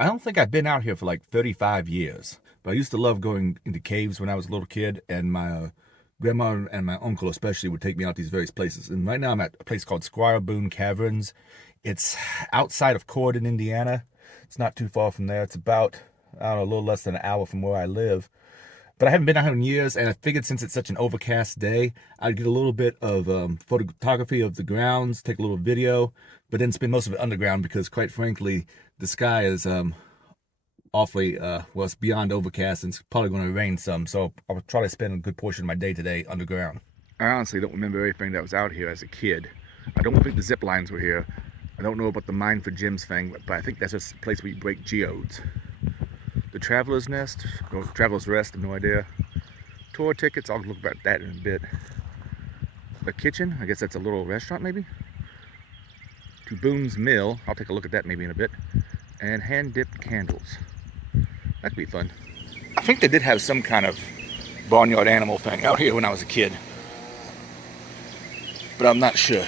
I don't think I've been out here for like 35 years, but I used to love going into caves when I was a little kid, and my grandma and my uncle especially would take me out these various places. And right now I'm at a place called Squire Boone Caverns. It's outside of Corydon, Indiana. It's not too far from there. It's about, I don't know, a little less than an hour from where I live. But I haven't been out here in years, and I figured since it's such an overcast day, I'd get a little bit of photography of the grounds, take a little video, but then spend most of it underground because, quite frankly, the sky is awfully, well, it's beyond overcast, and it's probably going to rain some, so I'll try to spend a good portion of my day today underground. I honestly don't remember everything that was out here as a kid. I don't think the zip lines were here. I don't know about the mine for gems thing, but I think that's just a place where you break geodes. The Traveler's Nest, or Traveler's Rest, I have no idea. Tour tickets, I'll look about that in a bit. The kitchen, I guess that's a little restaurant maybe? To Boone's Mill, I'll take a look at that maybe in a bit. And hand-dipped candles. That could be fun. I think they did have some kind of barnyard animal thing out here when I was a kid. But I'm not sure.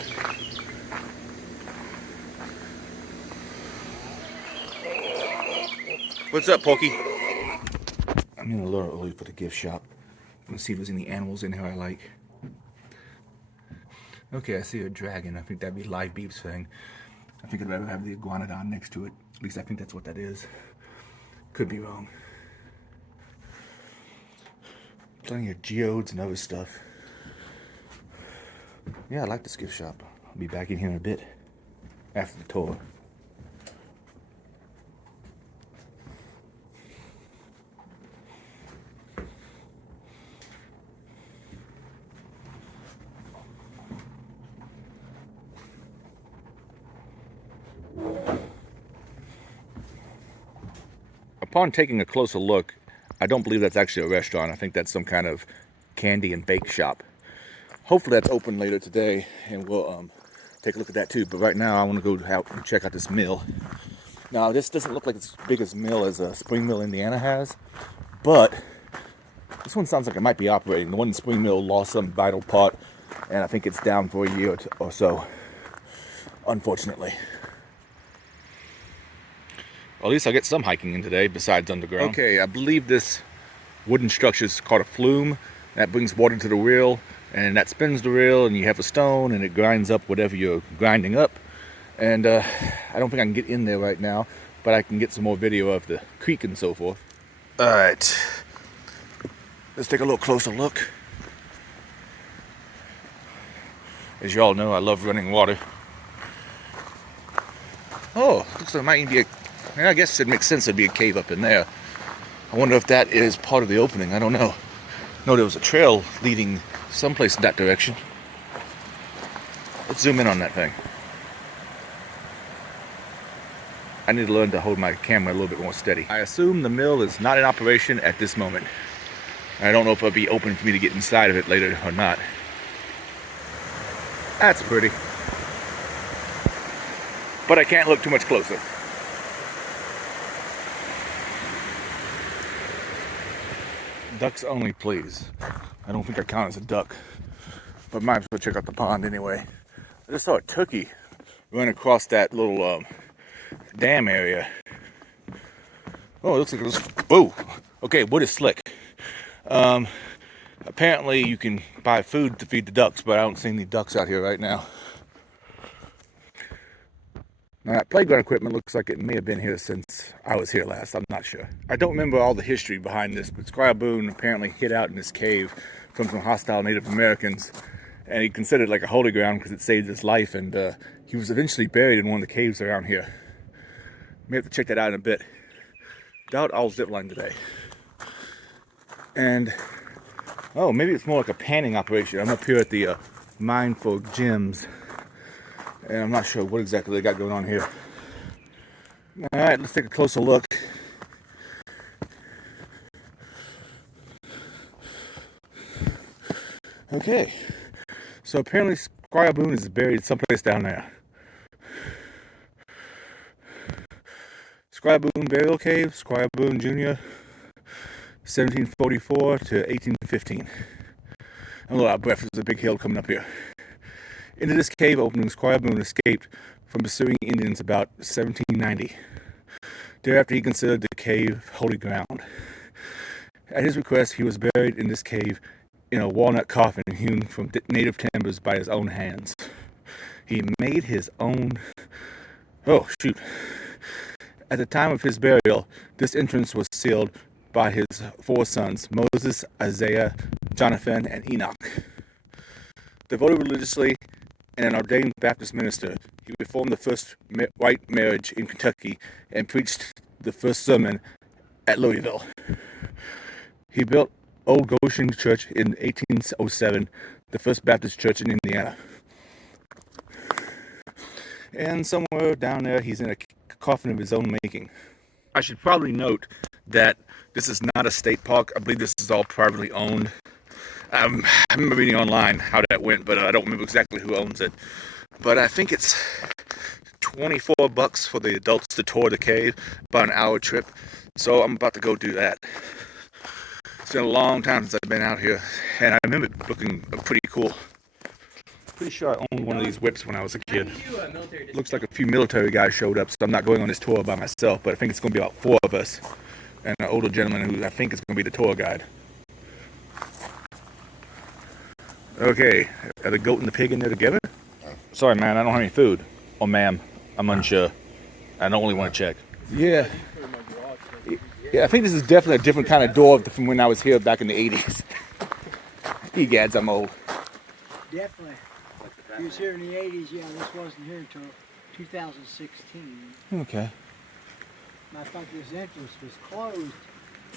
What's up, Pokey? I'm in a little early for the gift shop. I'm gonna see if there's any animals in here I like. Okay, I see a dragon. I think that'd be Live Beep's thing. I think I'd rather have the iguanodon next to it. At least I think that's what that is. Could be wrong. Plenty of geodes and other stuff. Yeah, I like this gift shop. I'll be back in here in a bit after the tour. Upon taking a closer look, I don't believe that's actually a restaurant. I think that's some kind of candy and bake shop. Hopefully that's open later today, and we'll take a look at that too. But right now I want to go out and check out this mill. Now this doesn't look like it's as big a mill as Spring Mill, Indiana has, but this one sounds like it might be operating. The one in Spring Mill lost some vital part, and I think it's down for a year or so, unfortunately. Well, at least I'll get some hiking in today besides underground. Okay, I believe this wooden structure is called a flume. That brings water to the reel, and that spins the reel, and you have a stone, and it grinds up whatever you're grinding up. And I don't think I can get in there right now, but I can get some more video of the creek and so forth. All right, let's take a little closer look. As you all know, I love running water. Oh, looks like there might even be a... I guess it makes sense there'd be a cave up in there. I wonder if that is part of the opening. I don't know. No, there was a trail leading someplace in that direction. Let's zoom in on that thing. I need to learn to hold my camera a little bit more steady. I assume the mill is not in operation at this moment. I don't know if it'll be open for me to get inside of it later or not. That's pretty. But I can't look too much closer. Ducks only, please. I don't think I count as a duck, but might as well check out the pond anyway. I just saw a turkey run across that little dam area. Oh, it looks like it was... Whoa! Okay, wood is slick. Apparently you can buy food to feed the ducks, but I don't see any ducks out here right now. Now, that playground equipment looks like it may have been here since I was here last. I'm not sure. I don't remember all the history behind this, but Squire Boone apparently hid out in this cave from some hostile Native Americans, and he considered it like a holy ground because it saved his life, and he was eventually buried in one of the caves around here. May have to check that out in a bit. Doubt I'll zipline today. And, oh, maybe it's more like a panning operation. I'm up here at the mine for gems. And I'm not sure what exactly they got going on here. Alright, let's take a closer look. Okay. So apparently Squire Boone is buried someplace down there. Squire Boone Burial Cave, Squire Boone Jr., 1744 to 1815. I'm a little out of breath. There's a big hill coming up here. Into this cave opening, Squire Boone escaped from pursuing Indians about 1790. Thereafter, he considered the cave holy ground. At his request, he was buried in this cave in a walnut coffin hewn from native timbers by his own hands. He made his own... Oh, shoot. At the time of his burial, this entrance was sealed by his 4 sons, Moses, Isaiah, Jonathan, and Enoch. Devoted religiously and an ordained Baptist minister, he reformed the first white marriage in Kentucky and preached the first sermon at Louisville. He built Old Goshen Church in 1807, the first Baptist church in Indiana. And somewhere down there, he's in a coffin of his own making. I should probably note that this is not a state park. I believe this is all privately owned. I remember reading online how that went, but I don't remember exactly who owns it. But I think it's $24 for the adults to tour the cave, about an hour trip. So I'm about to go do that. It's been a long time since I've been out here, and I remember it looking pretty cool. Pretty sure I owned one of these whips when I was a kid. Looks like a few military guys showed up, so I'm not going on this tour by myself, but I think it's going to be about 4 of us, and an older gentleman who I think is going to be the tour guide. Okay, are the goat and the pig in there together? Sorry, man, I don't have any food. Oh, ma'am, I'm unsure. I don't really want to check. Yeah. Yeah, I think this is definitely a different kind of door from when I was here back in the 80s. Egads, I'm old. Definitely. He was here in the 80s, yeah, this wasn't here until 2016. Okay. I thought this entrance was closed.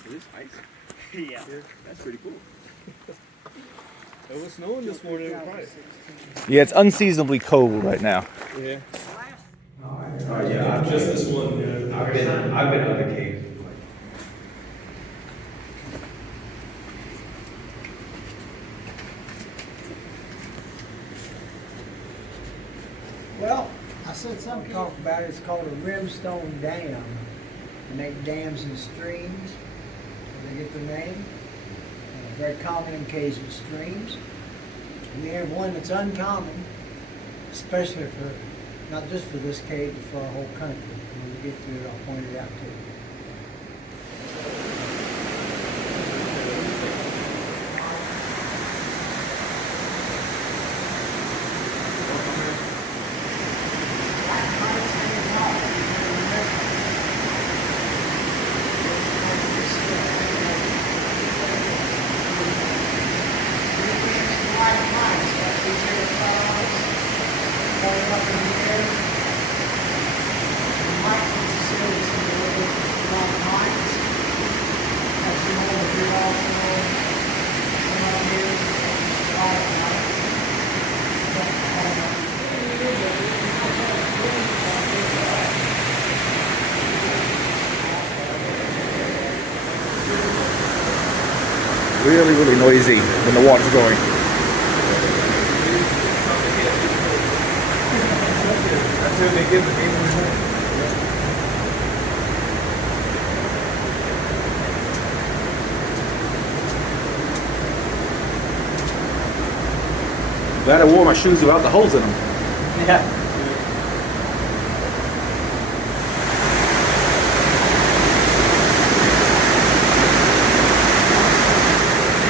It is nice. Yeah. That's pretty cool. It was snowing this morning. Yeah, it's unseasonably cold right now. Yeah. Yeah, just this one. I've been on the cave. Well, I said some talk about it. It's called a rimstone dam. They make dams and streams. They get the name. Very common in caves and streams. And we have one that's uncommon, especially for, not just for this cave, but for our whole country. When we get to it, I'll point it out to you. Really, really noisy when the water's going. That's who they give the game. Glad I wore my shoes without the holes in them. Yeah.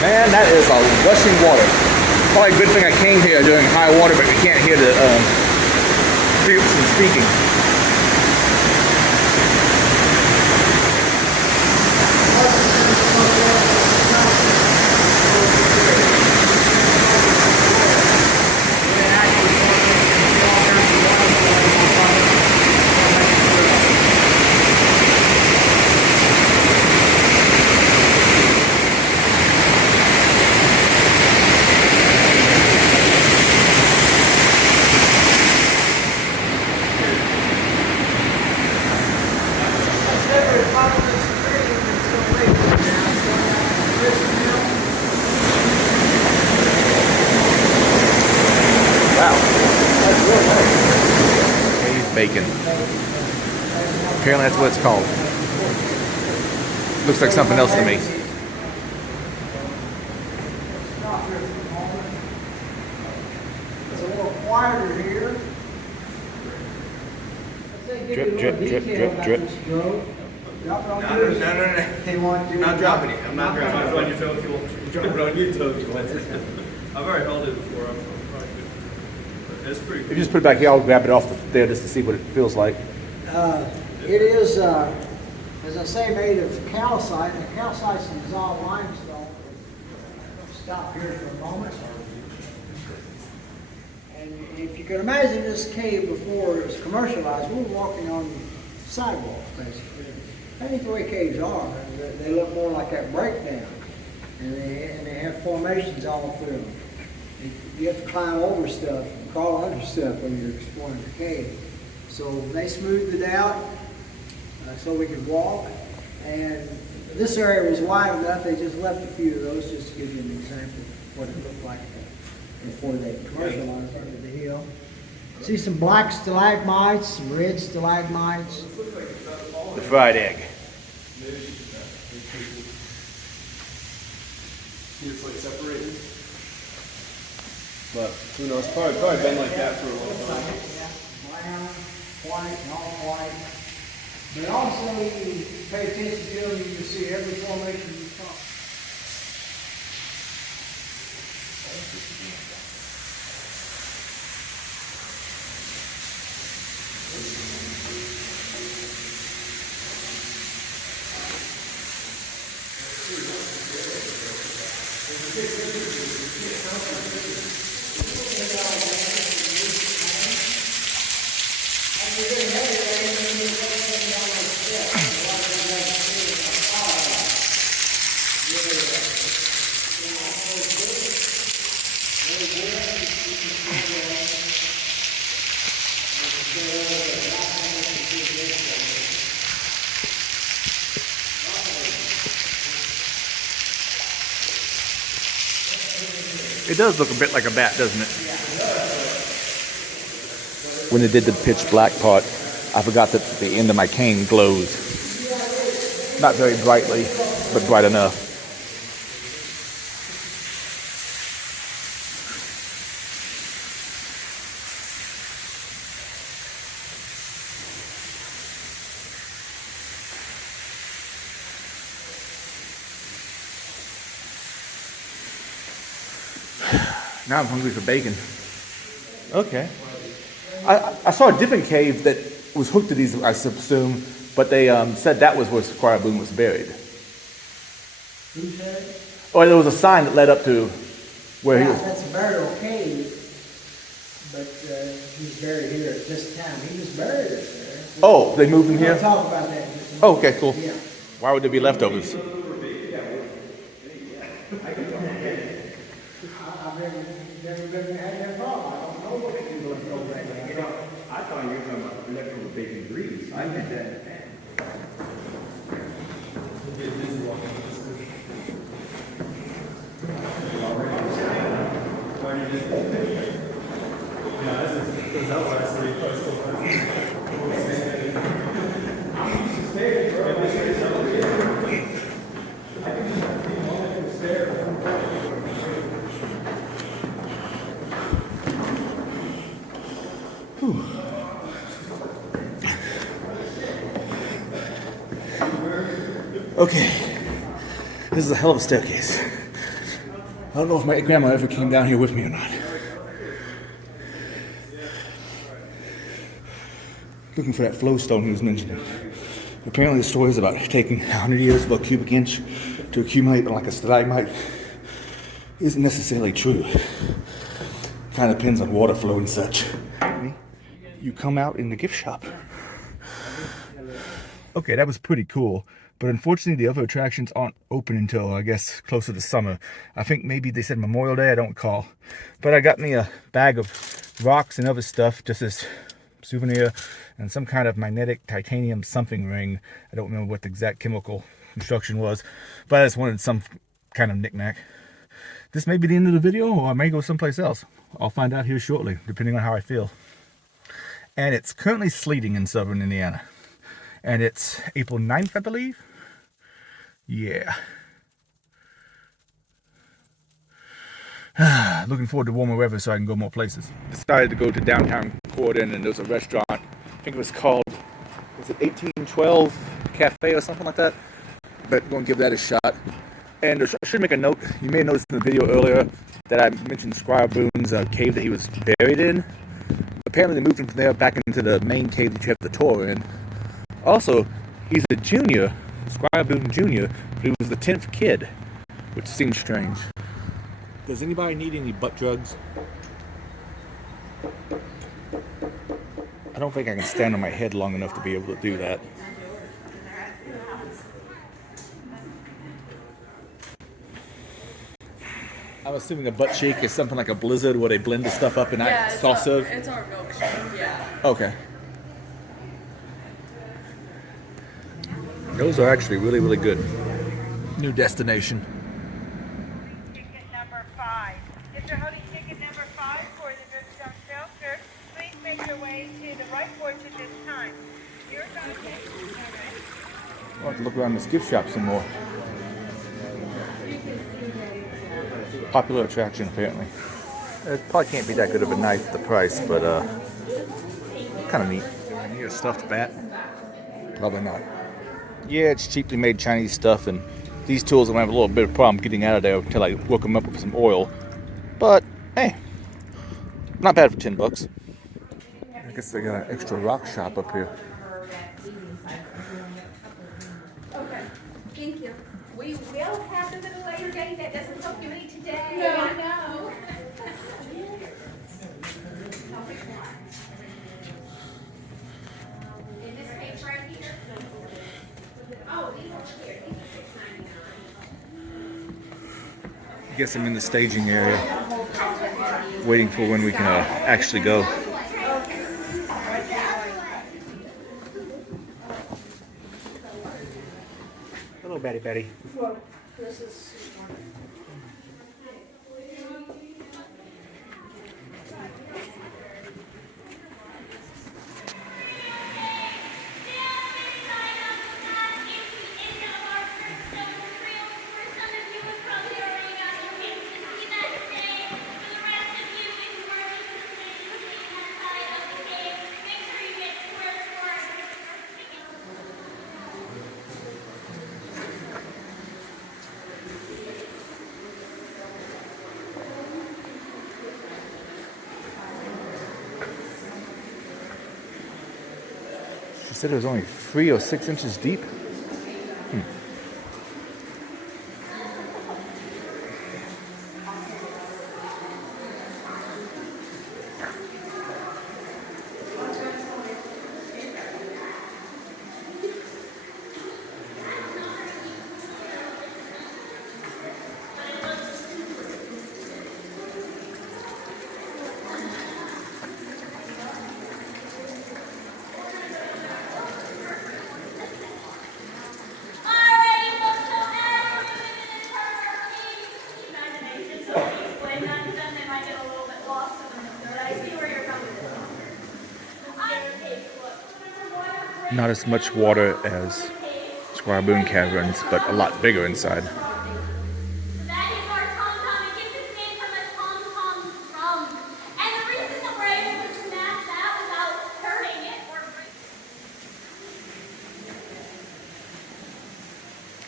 Man, that is a rushing water. Probably a good thing I came here during high water, but you can't hear the from speaking. Cave bacon. Apparently that's what it's called. Looks like something else to me. It's a little quieter here. Drip, drip, drip, drip, drip. Drop it on No, yours. no, no, no. He won't do Not it. dropping it. I'm not dropping it. Drop it on your toe if you want. Drop it on your toe if you want. I've already held it before. I'm probably good. But it's pretty If cool. you just put it back here, I'll grab it off there just to see what it feels like. It is, as I say, made of calcite, and calcite's a dissolved limestone. Stop here for a moment. And if you can imagine this cave before it was commercialized, we were walking on sidewalks, basically. I think the way caves are, they look more like that breakdown. And they have formations all through them. You have to climb over stuff and crawl under stuff when you're exploring the cave. So they smoothed it out so we could walk. And this area was wide enough, they just left a few of those just to give you an example of what it looked like before they commercialized under the hill. See some black stalagmites, some red stalagmites. The fried egg. See, it's like separated. But who knows? Probably been like that for a long time. Brown, white, and all white. But also, you pay attention to them, you can see every formation you saw. It does look a bit like a bat, doesn't it? When they did the pitch black part, I forgot that the end of my cane glows. Not very brightly, but bright enough. Now I'm hungry for bacon. Okay. I saw a different cave that was hooked to these, I assume, but they said that was where Squire Boone was buried. Who said? Or there was a sign that led up to where he Yeah, was. that's a burial cave, but he's buried here at this time. He was buried up there. Oh, they moved him We'll here? talk about that in just a moment. Oh, okay, cool. Yeah. Why would there be leftovers? I've never been had that problem. I don't know what to do with all that. I thought you were talking about leftover bacon grease. I did that. Okay. This is a hell of a staircase. I don't know if my grandma ever came down here with me or not. Looking for that flowstone he was mentioning. Apparently the story is about taking 100 years of a cubic inch to accumulate like a stalagmite. Isn't necessarily true. Kind of depends on water flow and such. You come out in the gift shop. Okay, that was pretty cool. But unfortunately, the other attractions aren't open until, I guess, closer to summer. I think maybe they said Memorial Day, I don't recall. But I got me a bag of rocks and other stuff, just as souvenir, and some kind of magnetic titanium something ring. I don't remember what the exact chemical construction was, but I just wanted some kind of knickknack. This may be the end of the video, or I may go someplace else. I'll find out here shortly, depending on how I feel. And it's currently sleeting in southern Indiana. And it's April 9th, I believe. Yeah. Looking forward to warmer weather so I can go more places. Decided to go to downtown Corden, and there's a restaurant. I think it was called, was it 1812 cafe or something like that. But we're gonna give that a shot. And I should make a note. You may have noticed in the video earlier that I mentioned Squire Boone's cave that he was buried in. Apparently, they moved him from there back into the main cave that you have the tour in. Also, he's a junior, Squire Boone Jr., but he was the 10th kid, which seems strange. Does anybody need any butt drugs? I don't think I can stand on my head long enough to be able to do that. I'm assuming a butt shake is something like a blizzard where they blend the stuff up and soft serve? It's our milkshake, yeah. Okay. Those are actually really, really good. New destination. Ticket number 5. If you're holding ticket number 5 for the Dripstone Shelter, please make your way to the right porch at this time. You're going to take... I'll have to look around this gift shop some more. Popular attraction, apparently. It probably can't be that good of a knife at the price, but kind of neat. Need a stuffed bat? Probably not. Yeah, it's cheaply made Chinese stuff, and these tools I'm gonna have a little bit of problem getting out of there until I work them up with some oil. But hey, not bad for $10. I guess they got an extra rock shop up here. Okay, thank you. We will have them at a later date. That doesn't help you any today. No. I know. In this page right here. Oh, these over here. These are $6.99. I guess I'm in the staging area, waiting for when we can actually go. Hello, Betty Betty. She said it was only 3 or 6 inches deep. Not as much water as Squire Boone Caverns, but a lot bigger inside. That is our tom-tom. It gets its name from a tom-tom drum. And the reason that we're able to smash that without hurting it or breaking.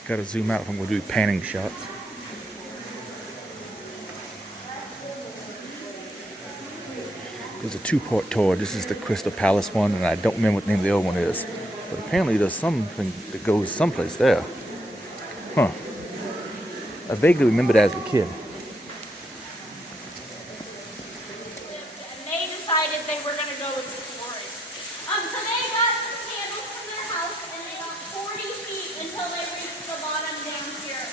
Gotta zoom out if I'm gonna do panning shots. There's a 2-part tour. This is the Crystal Palace one, and I don't remember what the name of the other one is. But apparently there's something that goes someplace there. Huh. I vaguely remember that as a kid. And they decided they were going to go explore it. So they got some candles from their house, and they got 40 feet until they reached the bottom down here.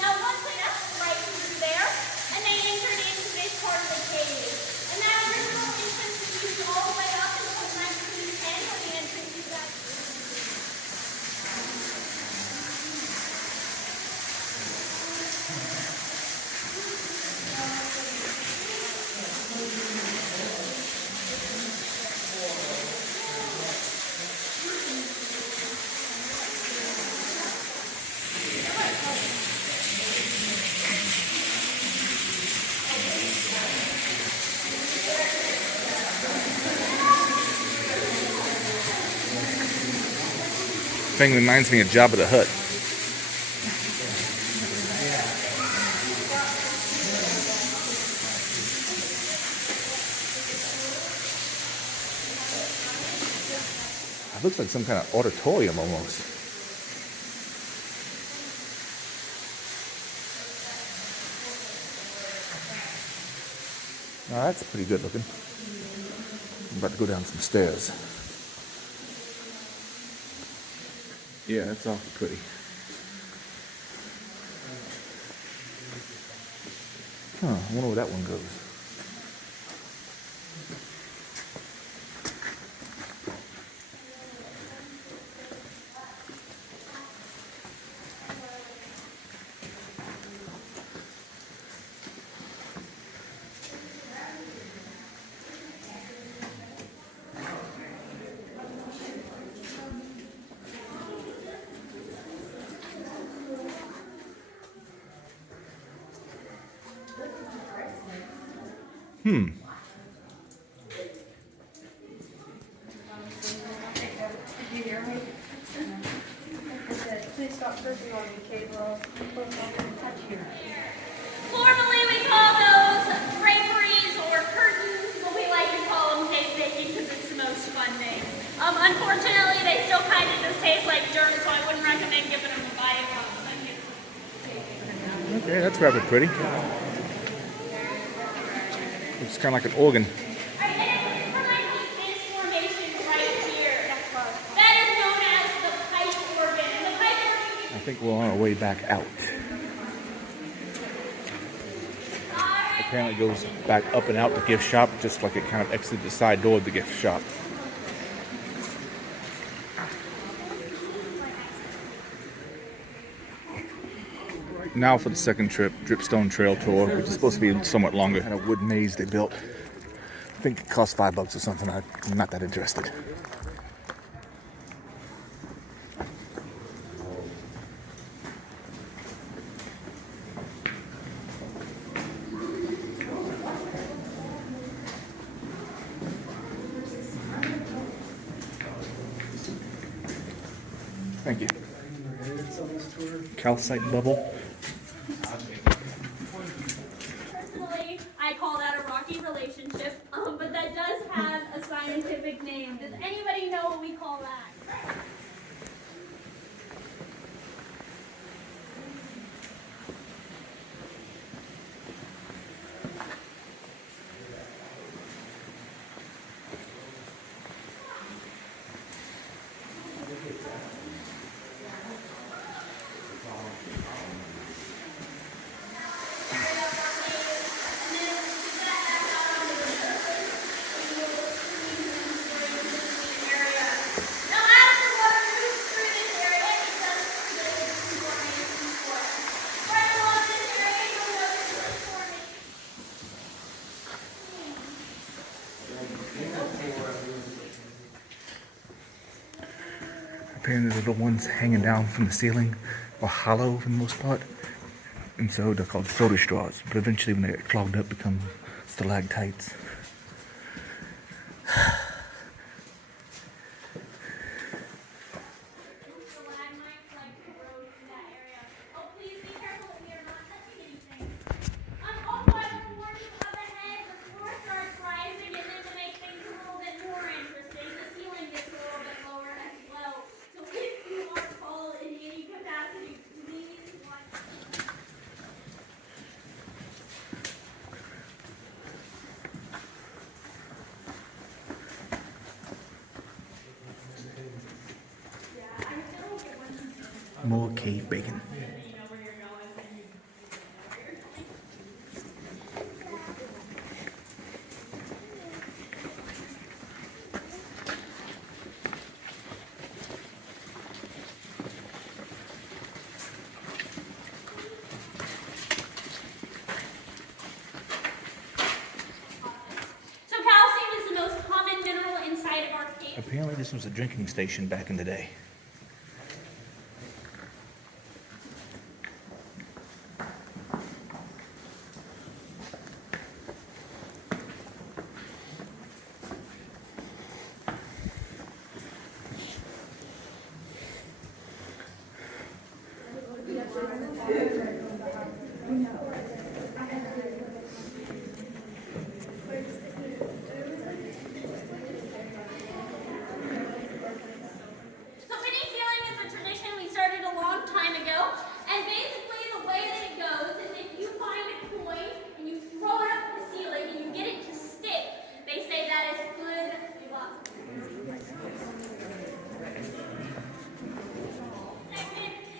Now, once they got right through there, and they entered into this part of the cave. And that original entrance was used all the way up until 1910 when the entrance was out. thing reminds me of Jabba the Hutt. It looks like some kind of auditorium almost. Now that's pretty good looking. I'm about to go down some stairs. Yeah, that's awfully pretty. Huh, I wonder where that one goes. Did you hear me? I said, please stop pushing on me, Cable. I'm not going to touch you. Formally, we call those draperies or curtains, but we like to call them case baking because it's the most fun name. Unfortunately, they still kind of just taste like dirt, so I wouldn't recommend giving them a bite. Okay, that's rather pretty. Looks kind of like an organ. Alright, and for my this formation right here, that is known as the pipe organ. And the pipe organ I think we're on our way back out. Apparently it goes back up and out the gift shop, just like it kind of exited the side door of the gift shop. Now for the second trip, Dripstone Trail Tour, which is supposed to be somewhat longer. Kind of wood maze they built. I think it cost $5 or something. I'm not that interested. Thank you. Calcite bubble. Personally, I call that a rocky relationship, but that does have a scientific name. Does anybody know what we call that? Apparently the little ones hanging down from the ceiling are hollow for the most part. And so they're called soda straws. But eventually when they get clogged up, become stalactites. More cave bacon. So calcium is the most common mineral inside of our cave. Apparently this was a drinking station back in the day. So penny stealing is a tradition we started a long time ago, and basically the way that it goes is if you find a coin and you throw it up the ceiling and you get it to stick, they say that is good luck.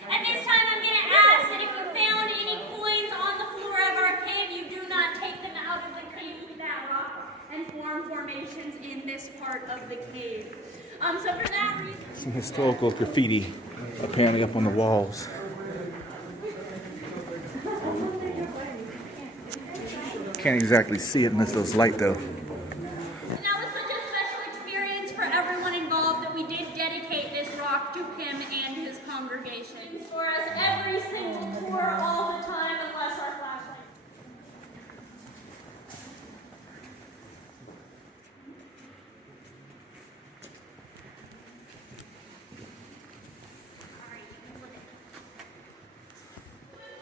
At this time I'm going to ask that if you found any coins on the floor of our cave, you do not take them out of the cave with that rock and form formations in this part of the cave. So for that reason, Some historical graffiti apparently up on the walls. Can't exactly see it unless there's light though. and that was such a special experience for everyone involved that we did dedicate this rock to him and his congregation. For us every single tour, all the time, unless our flashlight.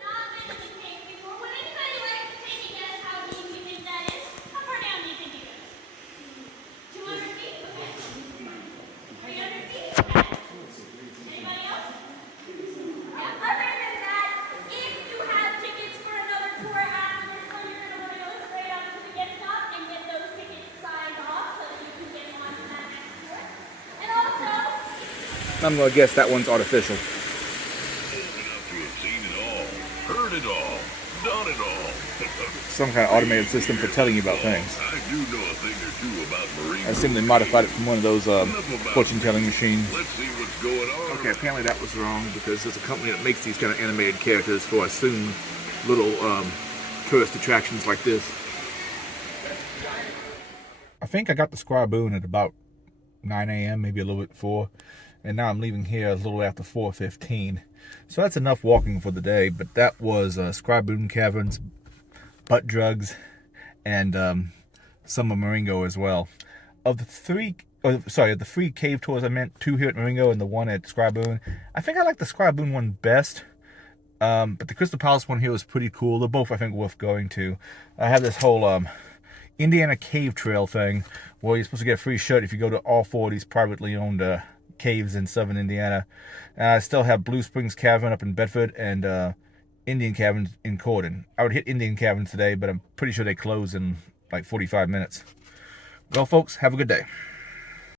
Not been to the cave before. Would anybody like to take a guess how deep you think that is? How far down do you think it goes? 200 feet? Okay. 300 feet? Okay. Anybody else? Yeah. Other than that, if you have tickets for another tour after this one, you're going to want to go straight up to the gift shop and get those tickets signed off so that you can get on to that next tour. And also, I'm gonna guess that one's artificial. Enough to have seen it all, heard it all, done it all. Some kind of automated system for telling you about things. I do know a thing or two about Marengo. I assume they modified it from one of those fortune-telling machines. Let's see what's going on. Okay, apparently that was wrong because there's a company that makes these kind of animated characters for, I assume, little tourist attractions like this. I think I got the Squire Boone at about 9 a.m., maybe a little bit before. And now I'm leaving here a little after 4:15. So that's enough walking for the day. But that was Squire Boone Caverns, butt drugs, and some of Marengo as well. Of the three cave tours I meant, 2 here at Marengo and the one at Squire Boone, I think I like the Squire Boone one best. But the Crystal Palace one here was pretty cool. They're both, I think, worth going to. I have this whole Indiana Cave Trail thing where you're supposed to get a free shirt if you go to all 4 of these privately owned caves in southern Indiana. And I still have Blue Springs Cavern up in Bedford and Indian Caverns in Corden. I would hit Indian Caverns today, but I'm pretty sure they close in like 45 minutes. Well, folks, have a good day.